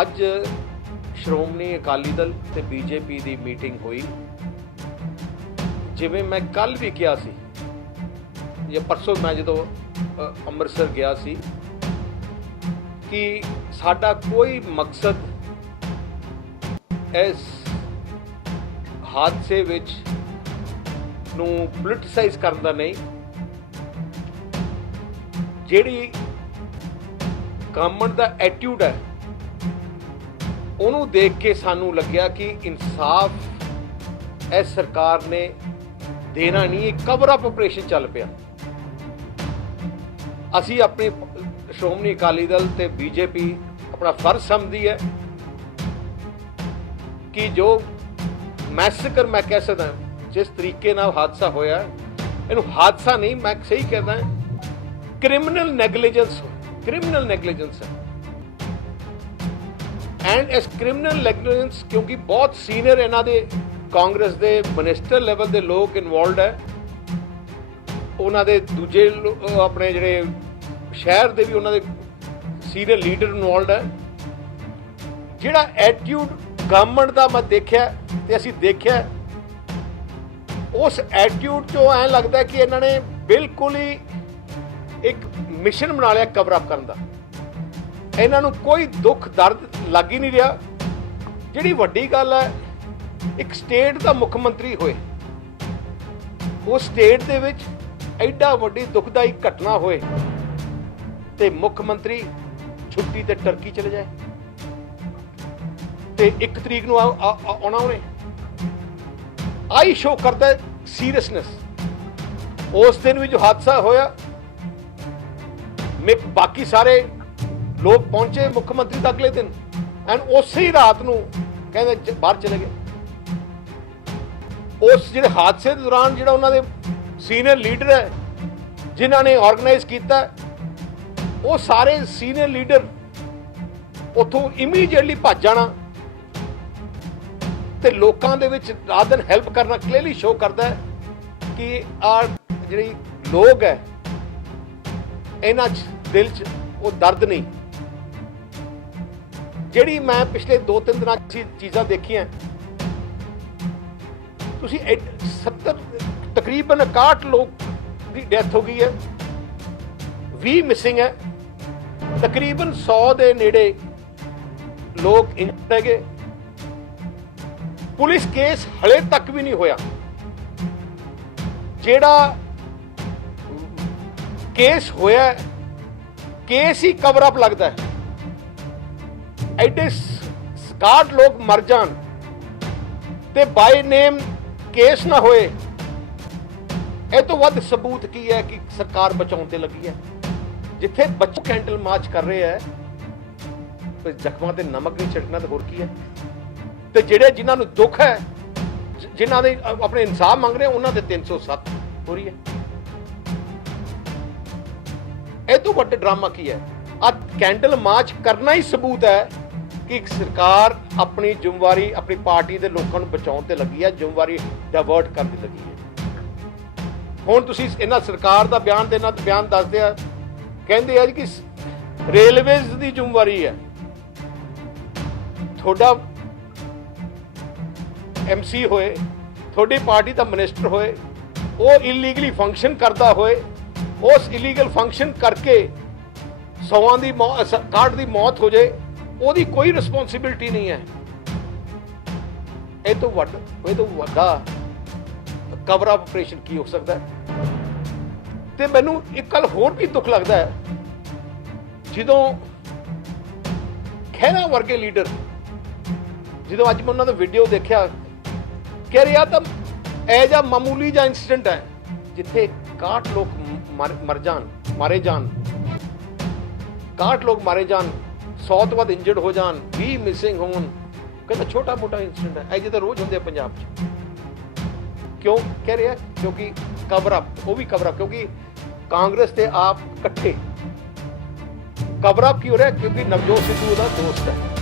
ਅੱਜ ਸ਼੍ਰੋਮਣੀ ਅਕਾਲੀ ਦਲ ਤੇ ਬੀਜੇਪੀ ਦੀ ਮੀਟਿੰਗ ਹੋਈ। ਜਿਵੇਂ ਮੈਂ ਕੱਲ ਵੀ ਕਿਹਾ ਸੀ, ਜਾਂ ਪਰਸੋਂ ਮੈਂ ਜਦੋਂ ਅੰਮ੍ਰਿਤਸਰ ਗਿਆ ਸੀ, ਕਿ ਸਾਡਾ ਕੋਈ ਮਕਸਦ ਇਸ ਹਾਦਸੇ ਵਿੱਚ ਨੂੰ ਪੋਲਿਟਿਸਾਈਜ਼ ਕਰਨ ਦਾ ਨਹੀਂ। ਜਿਹੜੀ ਗਵਰਨਮੈਂਟ ਦਾ ਐਟੀਟਿਊਡ ਹੈ ਉਹਨੂੰ ਦੇਖ ਕੇ ਸਾਨੂੰ ਲੱਗਿਆ ਕਿ ਇਨਸਾਫ ਇਸ ਸਰਕਾਰ ਨੇ ਦੇਣਾ ਨਹੀਂ, ਇਹ ਕਵਰ ਅਪ ਆਪਰੇਸ਼ਨ ਚੱਲ ਪਿਆ। ਅਸੀਂ ਆਪਣੇ ਸ਼੍ਰੋਮਣੀ ਅਕਾਲੀ ਦਲ ਤੇ ਬੀਜੇਪੀ ਆਪਣਾ ਫਰਜ਼ ਸਮਝਦੀ ਹੈ ਕਿ ਜੋ ਮੈਸੇਕਰ ਮੈਂ ਕਹਿ ਸਕਦਾ, ਜਿਸ ਤਰੀਕੇ ਨਾਲ ਹਾਦਸਾ ਹੋਇਆ, ਇਹਨੂੰ ਹਾਦਸਾ ਨਹੀਂ, ਮੈਂ ਸਹੀ ਕਹਿੰਦਾ ਕ੍ਰਿਮੀਨਲ ਨੈਗਲੀਜੈਂਸ ਕ੍ਰਿਮੀਨਲ ਨੈਗਲੀਜੈਂਸ ਹੈ। ਐਂਡ ਇਸ ਕ੍ਰਿਮੀਨਲ ਨੈਗਲੀਜੈਂਸ ਕਿਉਂਕਿ ਬਹੁਤ ਸੀਨੀਅਰ ਇਹਨਾਂ ਦੇ ਕਾਂਗਰਸ ਦੇ ਮਿਨਿਸਟਰ ਲੈਵਲ ਦੇ ਲੋਕ ਇਨਵੋਲਡ ਹੈ ਉਹਨਾਂ ਦੇ ਦੂਜੇ ਆਪਣੇ ਜਿਹੜੇ ਸ਼ਹਿਰ ਦੇ ਵੀ ਉਹਨਾਂ ਦੇ ਸੀਨੀਅਰ ਲੀਡਰ ਇਨਵੋਲਡ ਹੈ ਜਿਹੜਾ ਐਟੀਟਿਊਡ ਗਵਰਨਮੈਂਟ ਦਾ ਮੈਂ ਦੇਖਿਆ ਤੇ ਅਸੀਂ ਦੇਖਿਆ ਉਸ ਐਟੀਟਿਊਡ 'ਚੋਂ ਐਂ ਲੱਗਦਾ ਕਿ ਇਹਨਾਂ ਨੇ ਬਿਲਕੁਲ ਹੀ ਇੱਕ ਮਿਸ਼ਨ ਬਣਾ ਲਿਆ ਕਵਰ ਅਪ ਕਰਨ ਦਾ ਇਹਨਾਂ ਨੂੰ ਕੋਈ ਦੁੱਖ ਦਰਦ ਲੱਗ ਹੀ ਨਹੀਂ ਰਿਹਾ। ਜਿਹੜੀ ਵੱਡੀ ਗੱਲ ਹੈ, ਇੱਕ ਸਟੇਟ ਦਾ ਮੁੱਖ ਮੰਤਰੀ ਹੋਏ, ਉਹ ਸਟੇਟ ਦੇ ਵਿੱਚ ਐਡਾ ਵੱਡੀ ਦੁਖਦਾਈ ਘਟਨਾ ਹੋਏ ਤੇ ਮੁੱਖ ਮੰਤਰੀ ਛੁੱਟੀ ਤੇ ਟਰਕੀ ਚਲੇ ਜਾਏ ਤੇ 1 ਤਰੀਕ ਨੂੰ ਆਉਣਾ ਉਹਨੇ। ਆਈ ਸ਼ੋ ਕਰਦਾ ਸੀਰੀਅਸਨੈਸ ਉਸ ਦਿਨ ਵੀ ਜੋ ਹਾਦਸਾ ਹੋਇਆ, ਮੇ ਬਾਕੀ ਸਾਰੇ ਲੋਕ ਪਹੁੰਚੇ ਮੁੱਖ ਮੰਤਰੀ ਦਾ ਅਗਲੇ ਦਿਨ। ਐਂਡ ਉਸੇ ਹੀ ਰਾਤ ਨੂੰ ਕਹਿੰਦੇ ਬਾਹਰ ਚਲੇ ਗਏ। ਉਸ ਜਿਹੜੇ ਹਾਦਸੇ ਦੇ ਦੌਰਾਨ ਜਿਹੜਾ ਉਹਨਾਂ ਦੇ ਸੀਨੀਅਰ ਲੀਡਰ ਹੈ, ਜਿਨ੍ਹਾਂ ਨੇ ਆਰਗੇਨਾਈਜ਼ ਕੀਤਾ ਉਹ ਸਾਰੇ ਸੀਨੀਅਰ ਲੀਡਰ ਉਥੋਂ ਇਮੀਡੀਏਟਲੀ ਭੱਜ ਜਾਣਾ ਤੇ ਲੋਕਾਂ ਦੇ ਵਿੱਚ ਰਾਤ ਹੈਲਪ ਕਰਨਾ ਕਲੀਅਰਲੀ ਸ਼ੋ ਕਰਦਾ ਹੈ ਕਿ ਆ ਜਿਹੜੀ ਲੋਕ ਹੈ, ਇਹਨਾਂ 'ਚ ਦਿਲ 'ਚ ਉਹ ਦਰਦ ਨਹੀਂ। ਜਿਹੜੀ ਮੈਂ ਪਿਛਲੇ 2-3 ਦਿਨਾਂ ਚੀਜ਼ਾਂ ਦੇਖੀਆਂ, ਤੁਸੀਂ 70 ਤਕਰੀਬਨ 61 ਲੋਕ ਦੀ ਡੈਥ ਹੋ ਗਈ ਹੈ 20 ਮਿਸਿੰਗ ਹੈ, ਤਕਰੀਬਨ 100 ਦੇ ਨੇੜੇ ਲੋਕ ਇੰਜਰਡ ਹੈਗੇ ਪੁਲਿਸ ਕੇਸ ਹਲੇ ਤੱਕ ਵੀ ਨਹੀਂ ਹੋਇਆ। ਜਿਹੜਾ ਕੇਸ ਹੋਇਆ, ਕੇਸ ਹੀ ਕਵਰ ਅਪ ਲੱਗਦਾ ਹੈ। ਐਡੇ 67 ਲੋਕ ਮਰ ਜਾਣ ਤੇ ਬਾਈ ਨੇਮ ਕੇਸ ਨਾ ਹੋਏ, ਇਹ ਤੋਂ ਵੱਧ ਸਬੂਤ ਕੀ ਹੈ ਕਿ ਸਰਕਾਰ ਬਚਾਉਣ ਤੇ ਲੱਗੀ ਹੈ? ਜਿੱਥੇ ਬੱਚੇ ਕੈਂਡਲ ਮਾਰਚ ਕਰ ਰਹੇ ਹੈ, ਤੇ ਜ਼ਖਮਾਂ ਤੇ ਨਮਕ ਨਹੀਂ ਛਿੜਕਣਾ ਤੇ ਹੋਰ ਕੀ ਹੈ? ਤੇ ਜਿਹੜੇ ਜਿਨ੍ਹਾਂ ਨੂੰ ਦੁੱਖ ਹੈ, ਜ- ਜਿਨ੍ਹਾਂ ਦੇ ਆਪਣੇ ਇਨਸਾਫ ਮੰਗ ਰਹੇ, ਉਹਨਾਂ ਦੇ 307 ਹੋ ਰਹੀ ਹੈ। ਇਹ ਤੋਂ ਵੱਡਾ ਡਰਾਮਾ ਕੀ ਹੈ? ਆ ਕੈਂਡਲ ਮਾਰਚ ਕਰਨਾ ਹੀ ਸਬੂਤ ਹੈ ਕਿ ਸਰਕਾਰ ਆਪਣੀ ਜ਼ਿੰਮੇਵਾਰੀ ਆਪਣੀ ਪਾਰਟੀ ਦੇ ਲੋਕਾਂ ਨੂੰ ਬਚਾਉਣ ਤੇ ਲੱਗੀ ਹੈ, ਜ਼ਿੰਮੇਵਾਰੀ ਡਾਇਵਰਟ ਕਰਨ ਤੇ ਲੱਗੀ ਹੈ। ਹੁਣ ਤੁਸੀਂ ਇਹਨਾਂ ਸਰਕਾਰ ਦਾ ਬਿਆਨ ਦੇਣਾ ਤੇ ਬਿਆਨ ਦੱਸਦੇ ਆ, ਕਹਿੰਦੇ ਆ ਜੀ ਕਿ ਰੇਲਵੇਜ਼ ਦੀ ਜ਼ਿੰਮੇਵਾਰੀ ਹੈ। ਤੁਹਾਡਾ ਐਮਸੀ ਹੋਏ, ਤੁਹਾਡੀ ਪਾਰਟੀ ਦਾ ਮਿਨਿਸਟਰ ਹੋਏ, ਉਹ ਇਲੀਗਲੀ ਫੰਕਸ਼ਨ ਕਰਦਾ ਹੋਏ, ਉਸ ਇਲੀਗਲ ਫੰਕਸ਼ਨ ਕਰਕੇ ਸੌਆਂ ਦੀ ਮੌਤ ਕਾਰਡ ਦੀ ਮੌਤ ਹੋ ਜਾਏ ਉਹਦੀ ਕੋਈ ਰਿਸਪੌਂਸਿਬਿਲਟੀ ਨਹੀਂ ਹੈ। ਇਹ ਤੋਂ ਵੱਡ ਇਹ ਤੋਂ ਵੱਡਾ ਕਵਰ ਅਪ ਆਪਰੇਸ਼ਨ ਕੀ ਹੋ ਸਕਦਾ ਹੈ? ਤੇ ਮੈਨੂੰ ਇੱਕ ਗੱਲ ਹੋਰ ਵੀ ਦੁੱਖ ਲੱਗਦਾ ਹੈ। ਜਦੋਂ ਖਹਿਰਾ ਵਰਗੇ ਲੀਡਰ ਜਦੋਂ ਅੱਜ ਮੈਂ ਉਹਨਾਂ ਦਾ ਵੀਡੀਓ ਦੇਖਿਆ, ਕਹਿ ਰਿਹਾ ਤਾਂ ਇਹ ਜਿਹਾ ਮਾਮੂਲੀ ਜਿਹਾ ਇਨਸੀਡੈਂਟ ਹੈ, ਜਿੱਥੇ 61 ਲੋਕ ਮਰ- ਮਰ ਜਾਣ, ਮਾਰੇ ਜਾਣ। 61 ਲੋਕ ਮਾਰੇ ਜਾਣ 100 ਤੋਂ ਵੱਧ ਇੰਜਰਡ ਹੋ ਜਾਣ 20 ਮਿਸਿੰਗ ਹੋਣ, ਕਹਿੰਦਾ ਛੋਟਾ ਮੋਟਾ ਇਨਸੀਡੈਂਟ ਹੈ, ਇਹ ਜਿਹੇ ਤਾਂ ਰੋਜ਼ ਹੁੰਦੇ ਆ ਪੰਜਾਬ 'ਚ। ਕਿਉਂ? ਕਹਿ ਰਿਹਾ, ਕਿਉਂਕਿ ਕਵਰ ਅਪ ਉਹ ਵੀ ਕਵਰ ਅਪ ਕਿਉਂਕਿ ਕਾਂਗਰਸ ਤੇ ਆਪ ਇਕੱਠੇ। ਕਵਰ ਅਪ ਹੋ ਰਿਹਾ? ਕਿਉਂਕਿ ਨਵਜੋਤ ਸਿੱਧੂ ਉਹਦਾ ਦੋਸਤ ਹੈ।